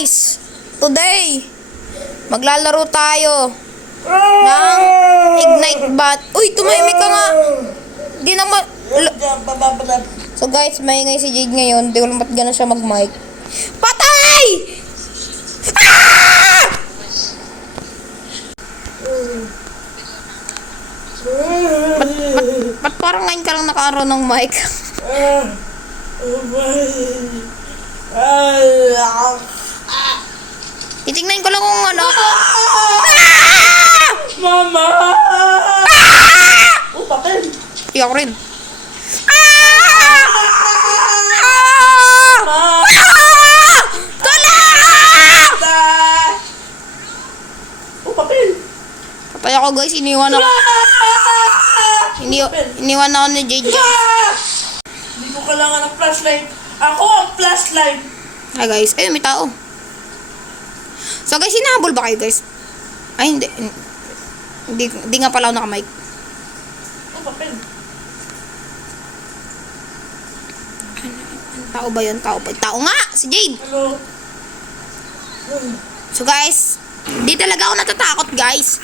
guys, today maglalaro tayo ng Ignite Bat. Uy, tumahimik ka nga. Di naman. So guys, maingay si Jade ngayon. Di ko lang ba't gano'n siya mag-mic. Patay! Ah! Ba't parang ngayon ka lang nakaroon ng mic? Titingnan ko lang kung ano. Mama! Oh, bakit? Iya ko rin. Tulong! Oh, bakit? Patay ako guys, iniwan ako. Iniwan ako ni JJ. Hindi ko kailangan ng flashlight. Ako ang flashlight. Hi guys, ayun may tao. So guys, hinahabol ba kayo guys? Ay hindi. Hindi nga pala ako naka-mic. Oh, bakit? Tao ba yun? Tao ba? Tao nga! Si Jade! Hello? So guys, hindi talaga ako natatakot guys.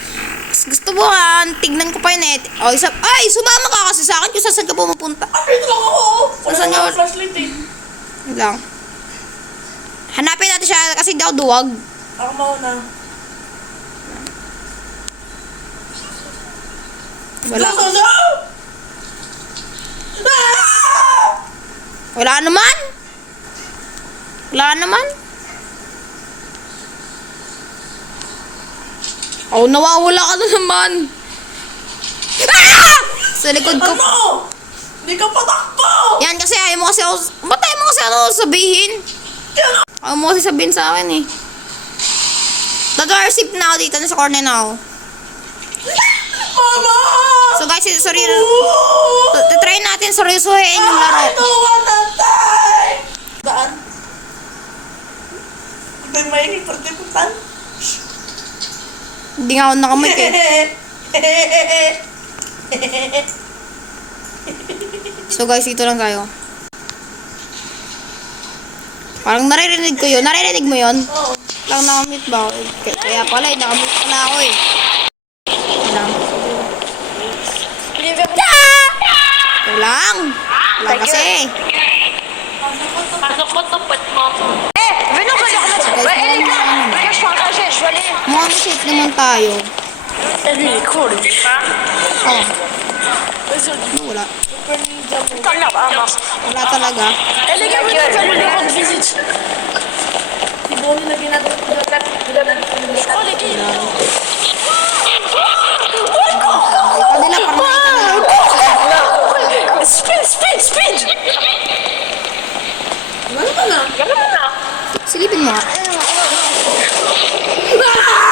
Gusto mo tignan ko pa yun eh. Oh, ay, sumama ka kasi sa akin kung saan ka pumupunta. Ay, ito lang ako. Wala Nasaan nga yun? ang flashlight eh. Yun lang. Hanapin natin siya kasi daw duwag. Ako mauna. Wala. Go, go, go! Ah! Wala naman. Wala naman. Oh, nawawala ka na naman. Ah! Sa likod ko. Ano? Hindi ka patakbo! Yan kasi ayaw mo kasi ako. Ba't ayaw mo kasi ano sabihin? Ayaw mo kasi sabihin sa akin eh. Nag-receive na ako dito sa corner na ako. Mama! So guys, sorry. Try natin seryosohin yung laro. I don't wanna die! Daan? Ito'y mahinig partiputan? Hindi nga ako nakamit eh. So guys, ito lang tayo. Parang naririnig ko yun. Naririnig mo yun? Oo. Lang nakamit ba ako? Kaya pala eh, nakamit pala ako eh. Lang. Ito lang. Lang kasi. Mukhang safe naman tayo. Oh. Ano, wala. Wala talaga. Si Bonnie na ginagawa ko lahat. Kanila parang nakita na lang. Speed! Ano ka na? Silipin mo nga.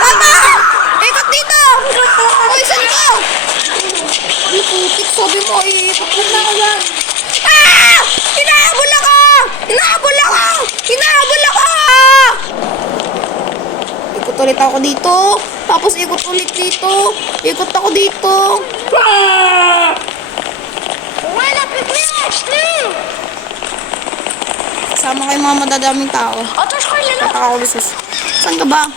Tama! Ikot dito! Uy, saan ka? Uy, putik. Sabi mo, ikot mo na ako yan. Ah! Hinahabol ako! Hinahabol ako! Hinahabol ako! Ikot ulit ako dito. Tapos ikot ulit dito. Ikot ako dito. Ah! Kasama kayo mga madadaming tao. Tataka ko bisis. Saan ka ba?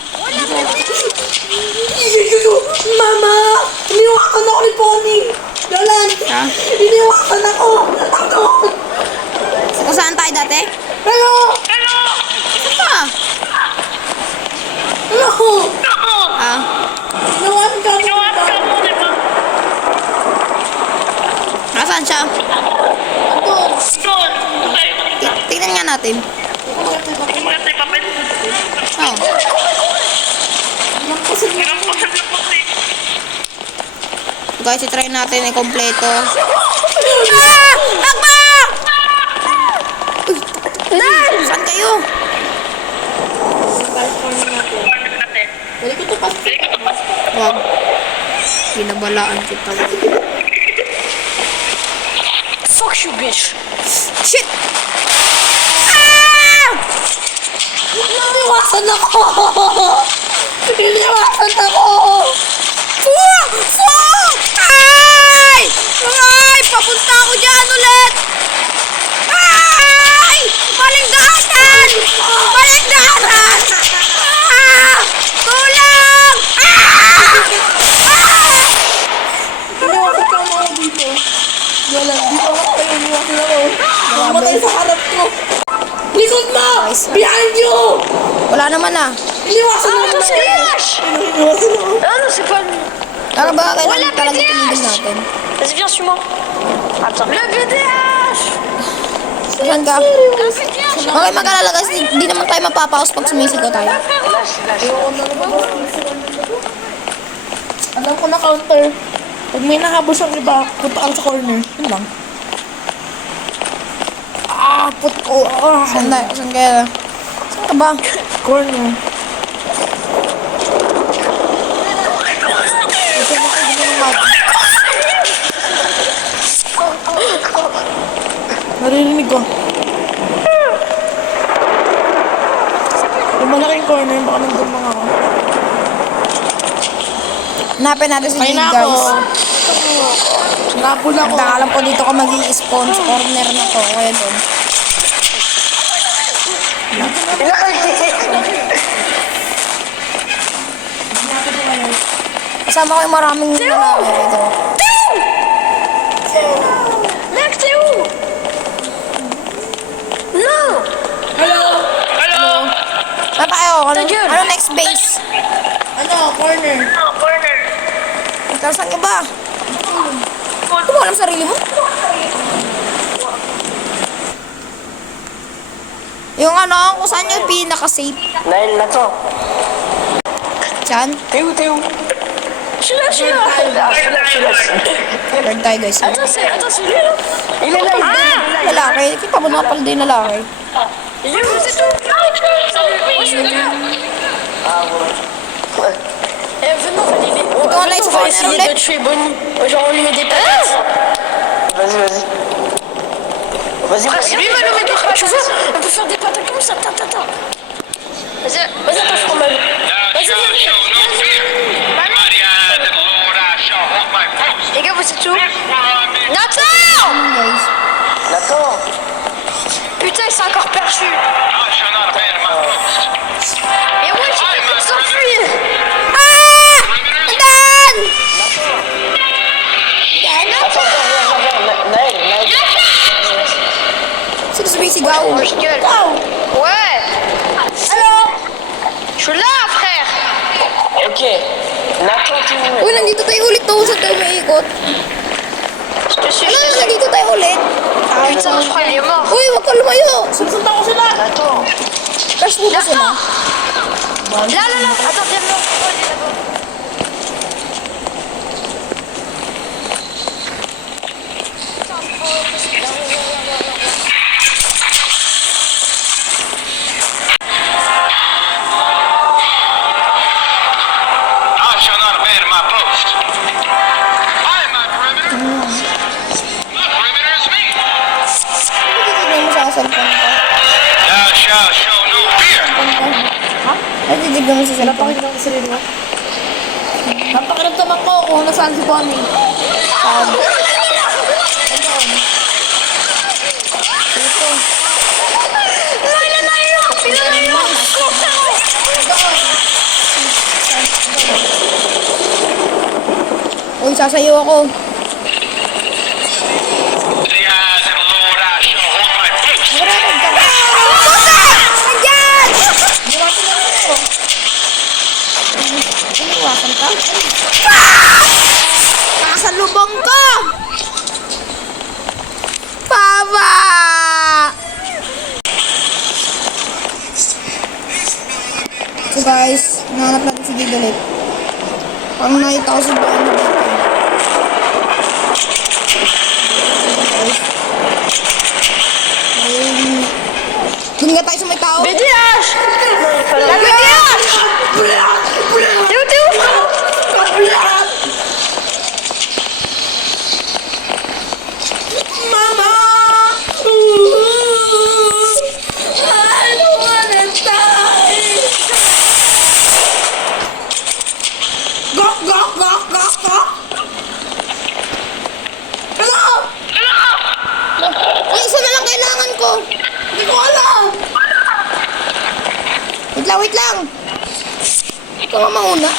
Mama! Iniwakan ako ni Bonnie! Dalan! Ha? Iniwakan ako! Natakot! Kung saan tayo dati? Hello! Saan ka? Hello! Ah, Iniwakan ka mo! nasaan siya? Doon! Tingnan nga natin. Oh. Guys, i-try natin i-kompleto. Ah! Akba! Uy, saan kayo? Balik ko ito pa. Wag. Binabalaan kita. Fuck you, bitch. Shit! Ah! Iniwasan ako! Iniwasan ako! Ay! Ay! Papunta ako dyan ulit! Ay! Maling daanan! Maling daanan! Wala naman ah. Iniwasan Ah, naman non, c'est lâche. Iniwasan ako. Ah non, c'est pas lui. Kaya ba kailangan Wala, talaga BDH! tumigil natin? Vas-y, viens, suis-moi. Attends. Le BDH. Saan ka? Le BDH. Okay, mag-alala guys. Di naman tayo mapapaus pag sumisigaw tayo. Ayoko na lumabas. Alam ko na counter. Pag may nahabos ang iba, punta ka sa corner. Yun lang. Ah, put ko. Ah, Saan tayo? Saan kaya? Saan ka ba? corner. Naririnig ko. Yung malaking corner, baka nandun mga ako. Hanapin natin si Ay Jade na guys. ako. Napul ako. Alam ko dito ka mag-i-spawn sa corner na to. Kaya doon. Kasama ko yung maraming lalaki dito. Mec, t'es où? Non. Saan tayo? Ano, Tagyan. ano next base? Ano, corner. Ikaw, saan ka ba? Hindi mo alam sarili mo? Yung ano, kung saan yung pinaka-safe. Naël, attends. Diyan. T'es où? Je suis là, je suis là. Ah, je suis là. Third tayo guys. Attends, c'est lui là. Il est là, il est là. Lalaki. Kita mo na pala din lalaki. Il est où, c'est tout? Salut, moi je suis là. Ah ouais. Eh, venons valider. Ikaw na On isa va sa essayer ulit. de tuer Bonnie. Genre on lui met des patates. Vas-y. Frère, c'est lui qui va nous mettre des patates. Tu vois, on peut faire des patates comme ça. Attends. Vas-y, attends, je prends ma vie. Vas-y, les gars, vous êtes où? Nathan! Guys. Nathan! Putain, il s'est encore perdu. Et ouais, tu peux s'enfuir. Ah! Andan! Attends, Naël. Sino sumisigaw? Moi, je gueule. Ouais. Ano? Je suis là, frère. Ok. Nathan, tu es où? Uy, nandito tayo ulit to. Saan tayo maikot? Je te suis. Ano, nandito tayo ulit. Putain, je crois qu'il est mort. Uy, wag ka lumayo. Sunsundan ko sila. Attends. Flash mo ba sila? Là. Attends, viens là. Oh, il est là-bas. Optional man my post. I'm my perimeter. My perimeter is me. Titignan mo sa cellphone ko. Thou shalt show no fear. Ha? Ay, titignan mo sa cellphone. Napakita ko sarili mo. Napakiramdaman ko kung nasaan si Bonnie. Saan? Uy, sasayo ako. The eyes of the Lord I shall hold my post. Puta! Nandiyan! Iniwasan ka? Nakasalubong ko! Papa! So guys, nahanap natin si Gigalit. Pang nakita ko si Bonnie dito. Doon nga tayo sa may tao. BDH! La BDH! T'es où, frère? Mama! I don't wanna die! Gok! Hello! Ay, isa na lang kailangan ko. Hindi ko alam! Wait lang. Ikaw ang mauna.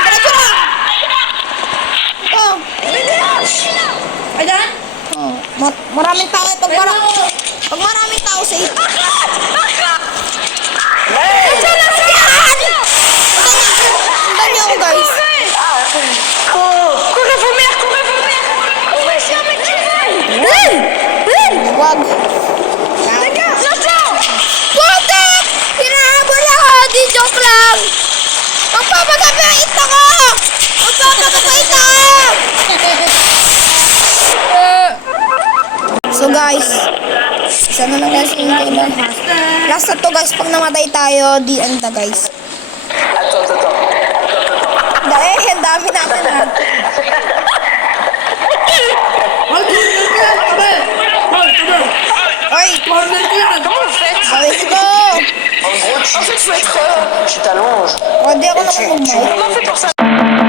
Diretso lang. Ikaw. Ayan? Oh, maraming tao. Pag maraming tao, safe. guys, pag namatay tayo, di ano ta guys. Attends. Dahil, ang dami natin ha. Hoy, corner ko yan, tabi! Hoy, tabi! Oy, Corner ko yan! Comment vous faites? let's go! En gros, tu t'allonges. O, di ako Et naman tu mag-mic. Comment on fait pour ça?